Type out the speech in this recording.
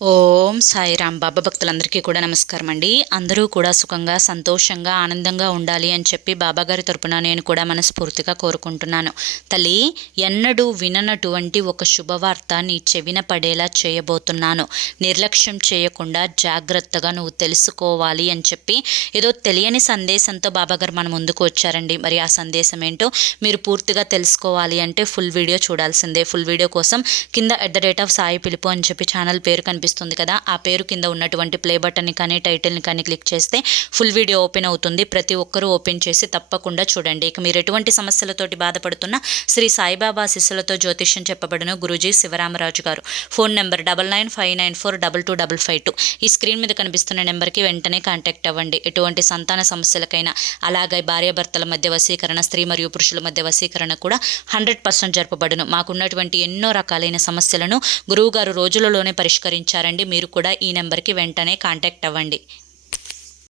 ఓం సాయిరాం. బాబా భక్తులందరికీ కూడా నమస్కారం అండి. అందరూ కూడా సుఖంగా, సంతోషంగా, ఆనందంగా ఉండాలి అని చెప్పి బాబాగారి తరపున నేను కూడా మనస్ఫూర్తిగా కోరుకుంటున్నాను. తల్లి, ఎన్నడూ విననటువంటి ఒక శుభవార్త నీ చెవిన పడేలా చేయబోతున్నాను. నిర్లక్ష్యం చేయకుండా జాగ్రత్తగా నువ్వు తెలుసుకోవాలి అని చెప్పి ఏదో తెలియని సందేశంతో బాబాగారు మన ముందుకు వచ్చారండి. మరి ఆ సందేశం ఏంటో మీరు పూర్తిగా తెలుసుకోవాలి అంటే ఫుల్ వీడియో చూడాల్సిందే. ఫుల్ వీడియో కోసం కింద @సాయి పిలుపు అని చెప్పి ఛానల్ పేరు కనిపిస్తుంది కదా, ఆ పేరు కింద ఉన్నటువంటి ప్లే బటన్ని కానీ టైటిల్ని కానీ క్లిక్ చేస్తే ఫుల్ వీడియో ఓపెన్ అవుతుంది. ప్రతి ఒక్కరూ ఓపెన్ చేసి తప్పకుండా చూడండి. ఇక మీరు ఎటువంటి సమస్యలతోటి బాధపడుతున్నా శ్రీ సాయిబాబా శిష్యులతో జ్యోతిష్యం చెప్పబడిన గురూజీ శివరామరాజు గారు. Phone number 9959422252. ఈ స్క్రీన్ మీద కనిపిస్తున్న నెంబర్కి వెంటనే కాంటాక్ట్ అవ్వండి. ఎటువంటి సంతాన సమస్యలకైనా, అలాగే భార్యాభర్తల మధ్య వశీకరణ, స్త్రీ మరియు పురుషుల మధ్య వశీకరణ కూడా 100% జరపబడును. మాకున్నటువంటి ఎన్నో రకాలైన సమస్యలను గురువుగారు రోజులలోనే పరిష్కరించారండి. మీరు కూడా ఈ నెంబర్కి వెంటనే కాంటాక్ట్ అవ్వండి.